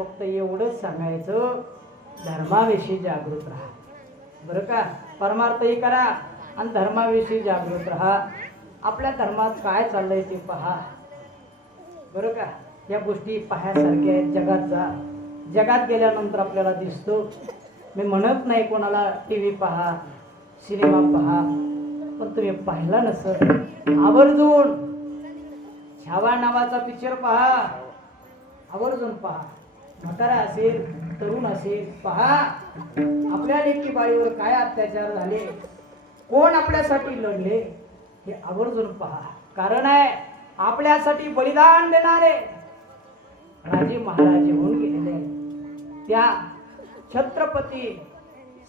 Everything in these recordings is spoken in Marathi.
फक्त एवढंच सांगायचं, धर्माविषयी जागृत राहा बरं का. परमार्थही करा आणि धर्माविषयी जागृत राहा. आपल्या धर्मात काय चाललंय ते पहा बरं का. या गोष्टी पाहण्यासारख्या आहेत. जगात जा, जगात गेल्यानंतर आपल्याला दिसतो. मी म्हणत नाही कोणाला TV पहा, सिनेमा पहा, पण तुम्ही पाहिला नसेल आवर्जून छावा नावाचा पिक्चर पहा, आवर्जून पहा. म्हातारा असेल, तरुण असेल, पहा आपल्या लेकी बाळीवर काय अत्याचार झाले, कोण आपल्यासाठी लढले, हे आवर्जून पहा. कारण आहे आपल्यासाठी बलिदान देणारे राजे महाराजे होऊन गेलेले आहेत. त्या छत्रपती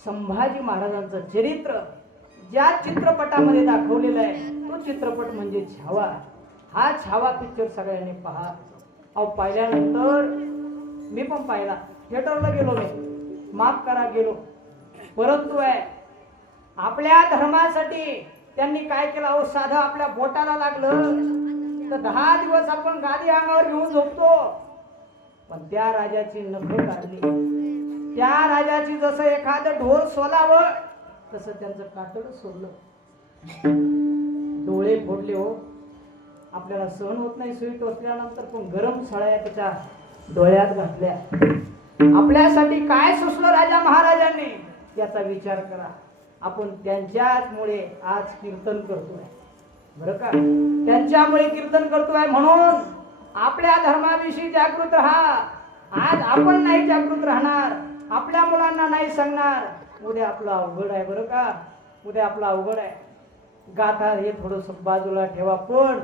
संभाजी महाराजांचं चरित्र ज्या चित्रपटामध्ये दाखवलेलं आहे तो चित्रपट म्हणजे छावा. हा छावा पिक्चर सगळ्यांनी पहा. अहो पाहिल्यानंतर मी पण पाहिला, थिएटरला गेलो, मी माफ करा गेलो, परंतु आहे आपल्या धर्मासाठी त्यांनी काय केलं. अहो साधं आपल्या बोटाला लागलं तर 10 दिवस आपण गादी अंगावर घेऊन झोपतो, पण त्या राजाची नखं काढली, त्या राजाची जसं एखादं ढोल सोलावं तसं त्यांचं कातड सोडलं, डोळे फोडले. हो आपल्याला सहन होत नाही सुई टोचल्यानंतर, पण गरम सळ्या त्याच्या डोळ्यात घातल्या. आपल्यासाठी काय सुचलं राजा महाराजांनी याचा विचार करा. आपण त्यांच्यामुळे आज कीर्तन करतोय बरं का, त्यांच्यामुळे कीर्तन करतोय. म्हणून आपल्या धर्माविषयी जागृत राहा. आज आपण नाही जागृत राहणार, आपल्या मुलांना नाही सांगणार, उद्या आपलं अवघड आहे बरं का, उद्या आपलं अवघड आहे. गाथा हे थोडंसं बाजूला ठेवा, पण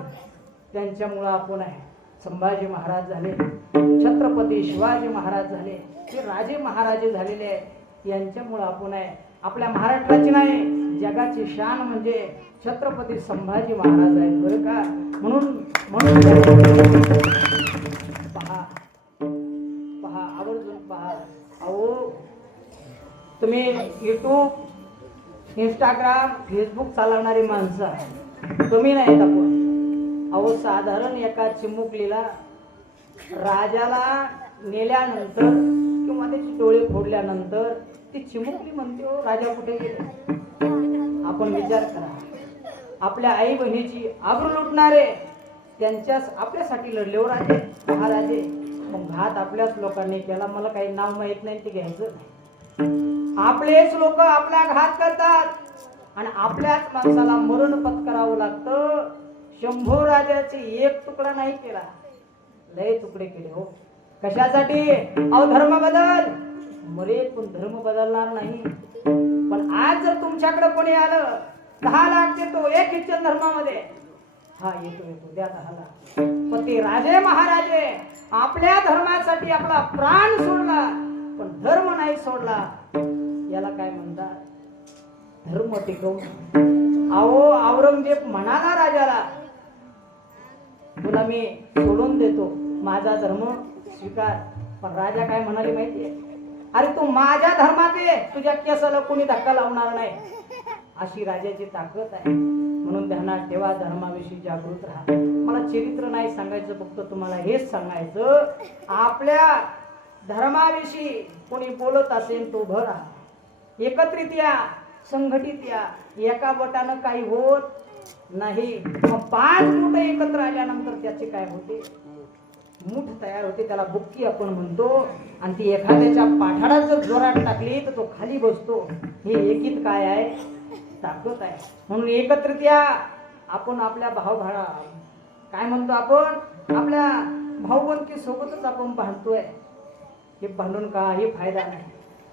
त्यांच्यामुळं आपण आहे. संभाजी महाराज झाले, छत्रपती शिवाजी महाराज झाले, हे राजे महाराजे झालेले आहेत, यांच्यामुळं आपण आहे. आपल्या महाराष्ट्राची नाही जगाची शान म्हणजे छत्रपती संभाजी महाराज आहेत बरं का. म्हणून पहा पहा, आवर्जून पहा. अहो तुम्ही YouTube, Instagram, Facebook चालवणारी माणसं तुम्ही नाहीत आपण. अहो साधारण एका चिमुकलीला राजाला नेल्यानंतर किंवा त्याची डोळे फोडल्यानंतर ती चिमुकली म्हणते हो राजा कुठे गेले. आपण विचार करा, आपल्या आई बहिणीची आबरू लुटणारे त्यांच्याच आपल्यासाठी लढले हो राजे महाराजे. मग घात आपल्याच लोकांनी केला. मला काही नाव माहित नाही, ते घ्यायचं नाही. आपलेच लोक आपला घात करतात आणि आपल्याच माणसाला मरण पत्करावं लागतं. शंभू राजाचे एक तुकडा नाही केला, लय तुकडे केले हो. कशासाठी. अहो धर्म बदल, मरे पण धर्म बदलणार नाही. पण आज जर तुमच्याकडे कोणी आलं 10 लाख देतो एक ख्रिश्चन धर्मामध्ये, हा येतो येतो द्या 10 लाख, पण ते राजे महाराजे आपल्या धर्मासाठी आपला प्राण सोडला पण धर्म नाही सोडला. याला काय म्हणतात, धर्म टिकवून. अहो औरंगजेब म्हणाला राजाला, तुला मी सोडून देतो, माझा धर्म स्वीकार. पण राजा काय म्हणाले माहितीये, अरे तू माझ्या धर्मात ये, तुझ्या केसाला कोणी धक्का लावणार नाही. अशी राजाची ताकद आहे. म्हणून ध्यानात ठेवा, धर्माविषयी जागृत राहा. मला चरित्र नाही सांगायचं, फक्त तुम्हाला हेच सांगायचं, आपल्या धर्माविषयी कोणी बोलत असेल तो उभं राहा, एकत्रित या, संघटित या. एका बोटानं काही होत नाही. 5 बोट एकत्र आल्यानंतर त्याचे काय होते, मूठ तयार होते, त्याला बुक्की आपण म्हणतो. आणि ती एखाद्याच्या पाठाला जर जोरात टाकली तर तो खाली बसतो. हे एकीत काय आहे, ताकद आहे. म्हणून एकत्रित या. आपण आपल्या भावभाळा काय म्हणतो, आपण आपल्या भाऊबंदी सोबतच आपण भांडतोय. हे भांडून काही फायदा नाही.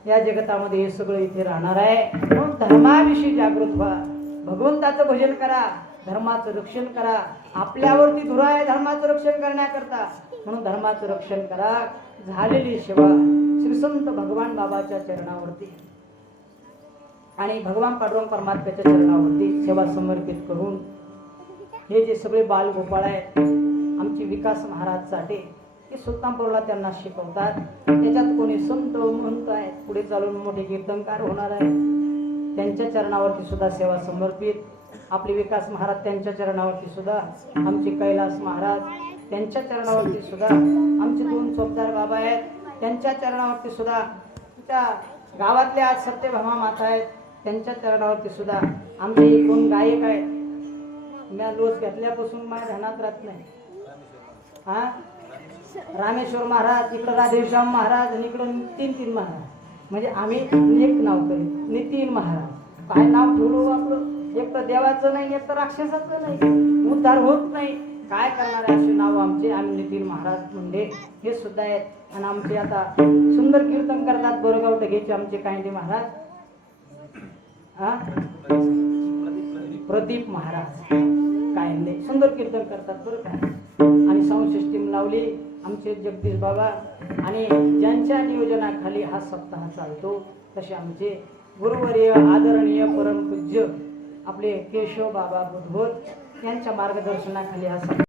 या जगतामध्ये हे सगळं इथे राहणार आहे. म्हणून धर्माविषयी जागृत व्हा, भगवंताचं भजन करा, धर्माचं रक्षण करा. आपल्यावरती धुरा आहे धर्माचं रक्षण करण्याकरता, म्हणून धर्माचं रक्षण करा. झालेली सेवा श्री संत भगवान बाबाच्या चरणावरती आणि भगवान पांडुरंग परमात्म्याच्या चरणावरती सेवा समर्पित करून, हे जे सगळे बालगोपाळ आहेत आमची विकास महाराज साठे, ते सुलतानपूरला त्यांना शिकवतात. त्याच्यात कोणी संत महंत आहेत, पुढे चालून मोठे कीर्तनकार होणार आहेत, त्यांच्या चरणावरती सुद्धा सेवा समर्पित. आपले विकास महाराज त्यांच्या चरणावरती सुद्धा, आमचे कैलास महाराज त्यांच्या चरणावरती सुद्धा, आमचे 2 चोपदार बाबा आहेत त्यांच्या चरणावरती सुद्धा त्या गावातले आज सत्यभामा माता आहेत, त्यांच्या चरणावरती सुद्धा आमचे एक दोन गायक आहेत. मी लोस घेतल्यापासून माझ्या ध्यानात राहत नाही. हा, रामेश्वर महाराज, इकडं राधेश्याम महाराज आणि इकडं तीन महाराज, म्हणजे आम्ही एक नाव करीत नितीन महाराज. काय नाव ठेवलो आपलं, एक तर देवाचं नाही, एक तर राक्षसाचं नाही, उद्धार होत नाही. काय करणार असे नाव आमचे. आम्ही नितीन महाराज मुंडे हे सुद्धा आहेत. आणि आमचे आता सुंदर कीर्तन करतात बोरगाव टगेचे आमचे कायंदे महाराज, हा प्रदीप महाराज कायंदे, सुंदर कीर्तन करतात बरं का. आणि साऊंड सिस्टीम लावली आमचे जगदीश बाबा, आणि ज्यांच्या नियोजनाखाली हा सप्ताह चालतो तसे आमचे गुरुवर्य आदरणीय परमपूज्य आपले केशव बाबा बुधवत यांच्या मार्गदर्शनाखाली हा